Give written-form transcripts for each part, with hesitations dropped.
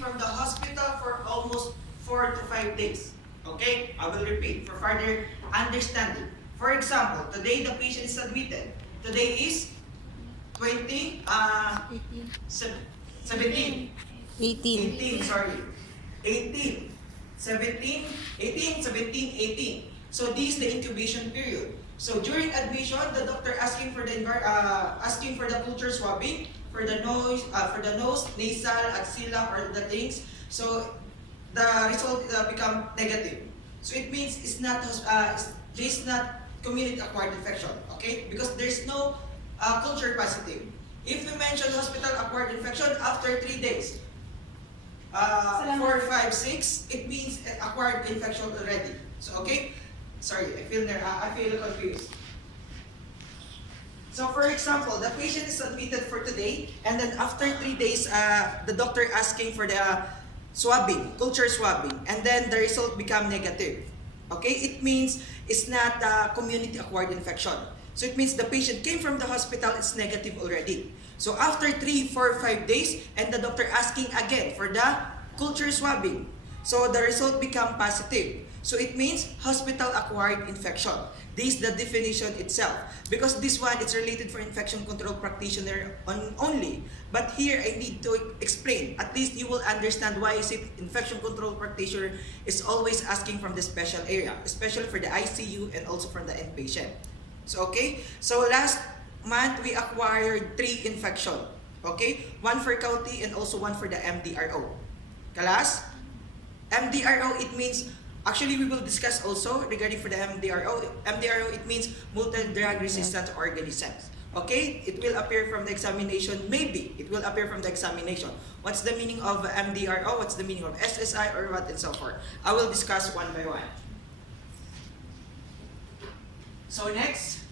from the hospital for almost 4 to 5 days. Okay, I will repeat for further understanding. For example, today the patient is admitted. Today is 20, 17, 18, sorry. 18, 17, 18, 17, 18. So this is the incubation period. So during admission, the doctor asking for the culture swabbing for the nose, nasal, axilla, or the things. So the result become negative. So it means it's not this not community acquired infection. Okay, because there's no culture positive. If we mention hospital acquired infection after 3 days, 4, 5, 6, it means acquired infection already. So okay, sorry, I feel confused. So for example, the patient is admitted for today, and then after 3 days, the doctor asking for the swabbing, culture swabbing, and then the result become negative. Okay, it means it's not community acquired infection. So it means the patient came from the hospital, it's negative already. So after 3, 4, 5 days, and the doctor asking again for the culture swabbing, so the result become positive. So it means hospital acquired infection. This is the definition itself. Because this one is related for infection control practitioner only. But here I need to explain. At least you will understand why is it infection control practitioner is always asking from the special area, especially for the ICU and also from the inpatient. So okay, so last month we acquired 3 infection. Okay, 1 for county and also 1 for the MDRO. Class, MDRO it means, actually we will discuss also regarding for the MDRO. MDRO it means multi-drug resistant organisms. Okay, it will appear from the examination. Maybe it will appear from the examination. What's the meaning of MDRO? What's the meaning of SSI or what and so forth? I will discuss one by one. So next.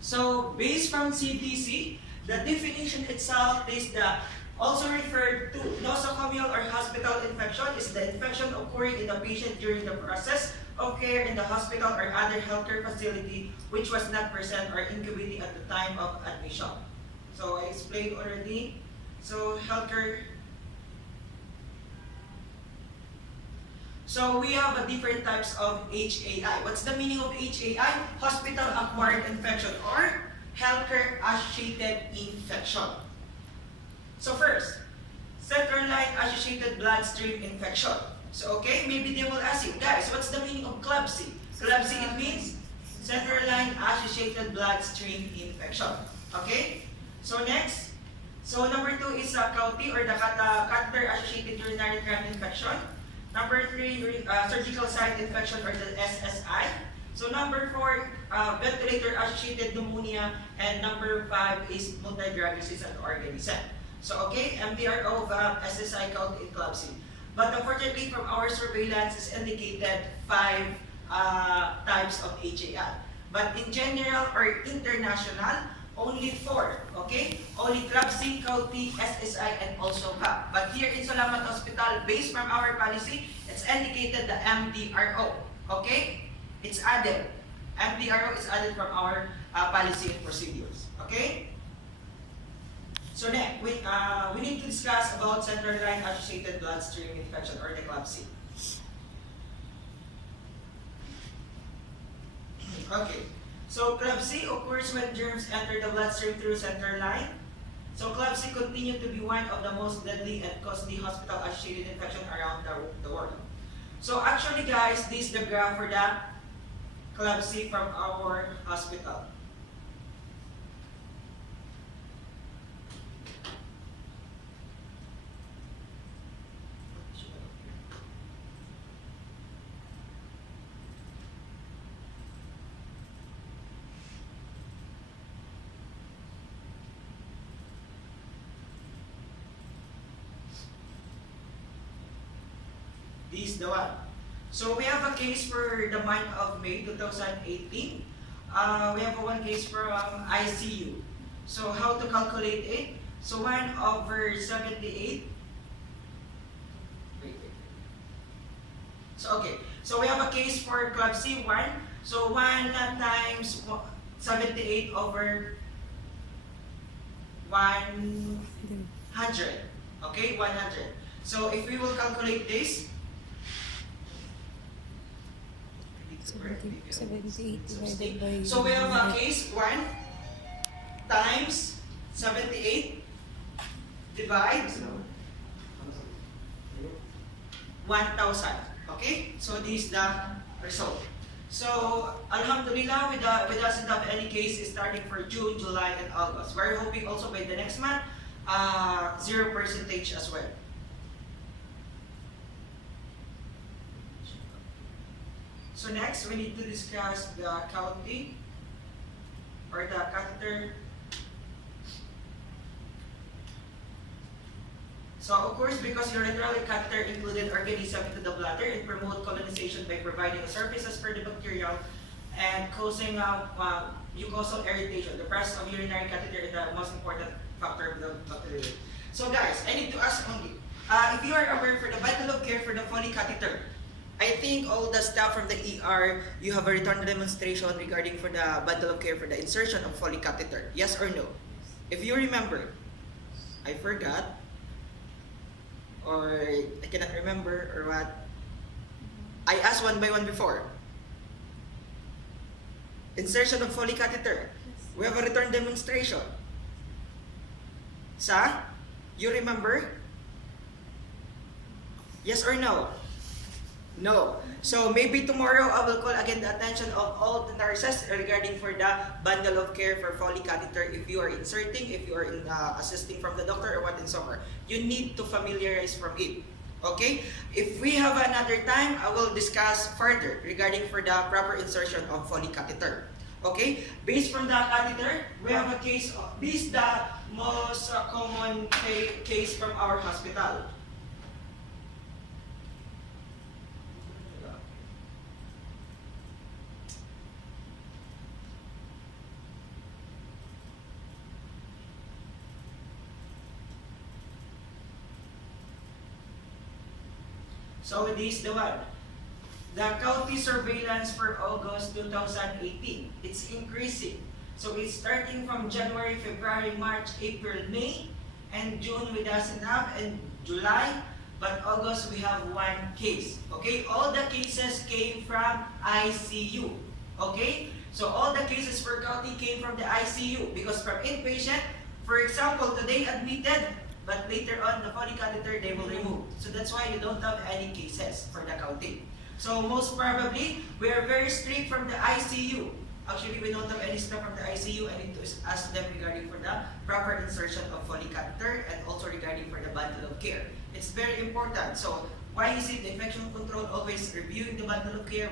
So based from CDC, the definition itself is the also referred to nosocomial or hospital infection is the infection occurring in the patient during the process of care in the hospital or other healthcare facility which was not present or incubating at the time of admission. So I explained already. So healthcare. So we have a different types of HAI. What's the meaning of HAI? Hospital acquired infection or healthcare associated infection. So first, central line associated bloodstream infection. So okay, maybe they will ask you, guys, what's the meaning of CLABSI? CLABSI, it means central line associated bloodstream infection. Okay? So next, so number 2 is CAUTI or the catheter associated urinary tract infection. Number 3, surgical site infection or the SSI. So number 4, ventilator associated pneumonia, and number 5 is multi-drug resistant organism. So okay, MDRO, VAP, SSI, count in CLABSI. But unfortunately from our surveillance is indicated 5 types of HAI. But in general or international, only 4, okay? Only CLABSI, CAUTI, SSI, and also VAP. But here in Salamat Hospital, based from our policy, it's indicated the MDRO, okay? It's added. MDRO is added from our policy and procedures, okay? So next, we need to discuss about central line associated bloodstream infection or the CLABSI. Okay. So CLABSI occurs when germs enter the bloodstream through central line. So CLABSI continue to be one of the most deadly and costly hospital-associated infection around the world. So actually guys, this is the graph for the CLABSI from our hospital. This is the one. So we have a case for the month of May 2018. We have one case from ICU. So how to calculate it? So 1 over 78. So okay. So we have a case for CLABSI 1. So 1 times 78 over 100. Okay, 100. So if we will calculate this, 78 divided by... so we have a case 1 times 78 divide 1,000. Okay, so this is the result. So Alhamdulillah, we doesn't have any case starting for June, July, and August. We're hoping also by the next month, 0% as well. So next, we need to discuss the counting or the catheter. So of course, because ureteral catheter included organism into the bladder, it promotes colonization by providing services for the bacterial and causing mucosal irritation. The presence of urinary catheter is the most important factor of the bacteria. So guys, I need to ask only, if you are aware for the bundle of care for the Foley catheter, I think all the staff from the ER, you have a return demonstration regarding for the bundle of care for the insertion of Foley catheter. Yes or no? If you remember, I forgot, or I cannot remember, or what. I asked one by one before. Insertion of Foley catheter. We have a return demonstration. Sa? You remember? Yes or no? No. So maybe tomorrow I will call again the attention of all the nurses regarding for the bundle of care for Foley catheter. If you are inserting, if you are assisting from the doctor or what and so on, you need to familiarize from it. Okay? If we have another time, I will discuss further regarding for the proper insertion of Foley catheter. Okay? Based from the catheter, we have a case of this, the most common case from our hospital. So this is the one. The county surveillance for August 2018. It's increasing. So it's starting from January, February, March, April, May, and June we doesn't have, and July, but August we have one case. Okay, all the cases came from ICU. Okay, so all the cases for county came from the ICU because from inpatient, for example, today admitted, but later on the Foley catheter they will remove. So that's why you don't have any cases for the counting. So most probably, we are very strict from the ICU. Actually, we don't have any staff from the ICU. I need to ask them regarding for the proper insertion of Foley catheter and also regarding for the bundle of care. It's very important. So why is it the infection control always reviewing the bundle of care?